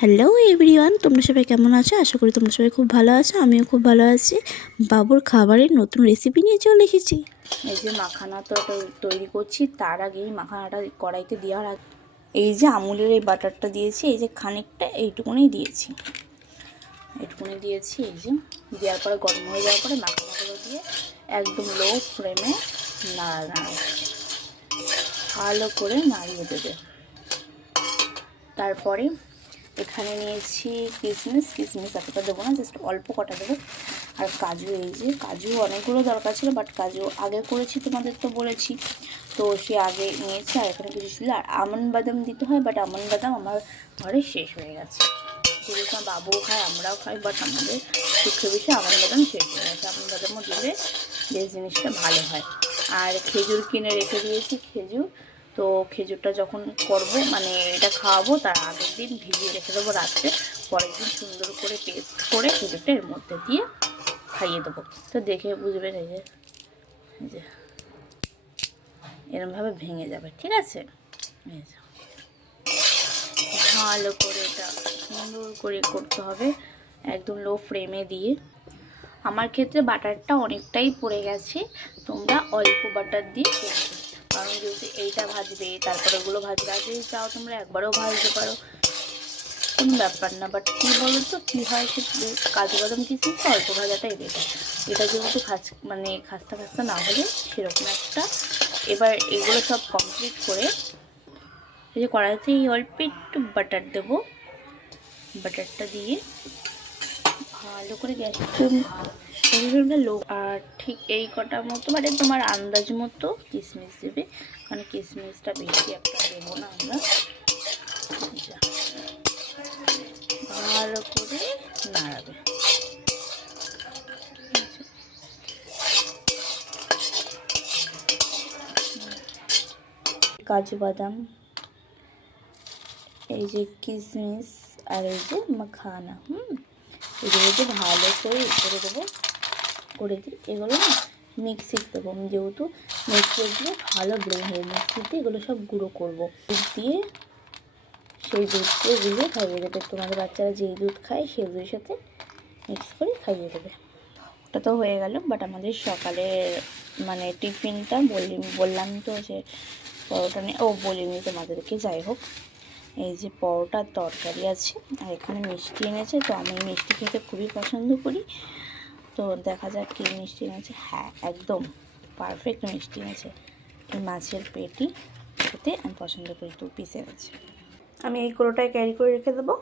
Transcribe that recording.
Hello everyone, তোমরা সবাই কেমন আছো? আশা করি তোমরা সবাই খুব ভালো আছো। আমিও খুব ভালো আছি। বাবুর খাবারের নতুন রেসিপি নিয়ে চলে এসেছি। এই যে মাখানা তো তৈরি করছি, তার আগেই মাখানাটা কড়াইতে দেওয়ার আগে এই যে আমুলের এই বাটারটা দিয়েছি, এই যে খানিকটা এইটুকুনি দিয়েছি, এই যে দেওয়ার পরে গরম হয়ে যাওয়ার পরে মাখানাগুলো দিয়ে একদম লো ফ্লেমে ভালো করে নাড়িয়ে দেবে। তারপরে এখানে নিয়েছি কিশমিশ এতটা দেবো না, জাস্ট অল্প কটা দেবো। আর কাজু, এই যে কাজু অনেকগুলো দরকার ছিল, বাট কাজু আগে করেছি তোমাদের তো বলেছি, তো সে আগে নিয়েছি। আর এখানে কিছু ছিল, আর আমন্ড বাদাম দিতে হয়, বাট আমন্ড বাদাম আমার ঘরে শেষ হয়ে গেছে। যেহেতু আমার বাবুও খায়, আমরাও খাই, বাট আমাদের সুখে বেশি আমন্ড বাদাম শেষ হয়ে গেছে। আমন্ড বাদামও দিলে বেশ জিনিসটা ভালো হয়। আর খেজুর কিনে রেখে দিয়েছি, তো খেজুরটা যখন করব, মানে এটা খাওয়াবো, তার আগের দিন ভিজিয়ে রেখে দেবো রাত্রে, পরের দিন সুন্দর করে পেস্ট করে খেজুরটা এর মধ্যে দিয়ে খাইয়ে দেবো। তো দেখে বুঝবেন, এই যে এরমভাবে ভেঙে যাবে, ঠিক আছে? ভালো করে এটা সুন্দর করে করতে হবে, একদম লো ফ্লেমে দিয়ে। আমার ক্ষেত্রে বাটারটা অনেকটাই পড়ে গেছে, তোমরা অল্প বাটার দিয়ে করবে, কারণ যেহেতু এইটা ভাজবে, তারপরে ওগুলো ভাজবে। আর যদি চাও তোমরা একবারও ভাজতে পারো, কোনো ব্যাপার না। বাট কী বলো তো, কী হয়, কাজু বাদাম কিশমিশ অল্প ভাজাটাই বেশি। এটা যেহেতু খাস্তা খাস্তা না হলে সেরকম একটা। এবার এগুলো সব কমপ্লিট করে এই যে কড়াইতে অল্প একটু বাটার দেবো, বাটারটা দিয়ে ভালো করে গ্যাসটা লো। আর ঠিক এই কটা মতো, মানে তোমার আন্দাজ মতো কিশমিশ দেবে, কারণ কিশমিশটা বেশি একটা দেবো না আমরা। ভালো করে নাড়াবে। কাজু বাদাম, এই যে কিশমিশ, আর এই যে মাখানা, এগুলো দিয়ে ভালো করে করে দেবো, করে দিই। এগুলো না মিক্সিতে দেবো, যেহেতু মিক্সি দিয়ে ভালো ব্লেন্ড হয়ে, মিক্সিতে এগুলো সব গুঁড়ো করবো। দুধ দিয়ে, সেই দুধ দিয়ে গুলে খাইয়ে দেবে। তোমাদের বাচ্চারা যেই দুধ খায় সেই দুধের সাথে মিক্স করে খাইয়ে দেবে। ওটা তো হয়ে গেল। বাট আমাদের সকালের মানে টিফিনটা বললাম তো যে পরোটা নিয়ে, বলিনি তোমাদেরকে, যাই হোক। এই যে পরোটার তরকারি আছে, আর এখানে মিষ্টি এনেছে। তো আমি মিষ্টি খেতে খুবই পছন্দ করি, তো দেখা যাক কী মিষ্টি এনেছে। হ্যাঁ, একদম পারফেক্ট মিষ্টি এনেছে। এই মাছের পেটি খেতে আমি পছন্দ করি, 2 পিস এনেছে। আমি এই কোলোটায় ক্যারি করে রেখে দেবো।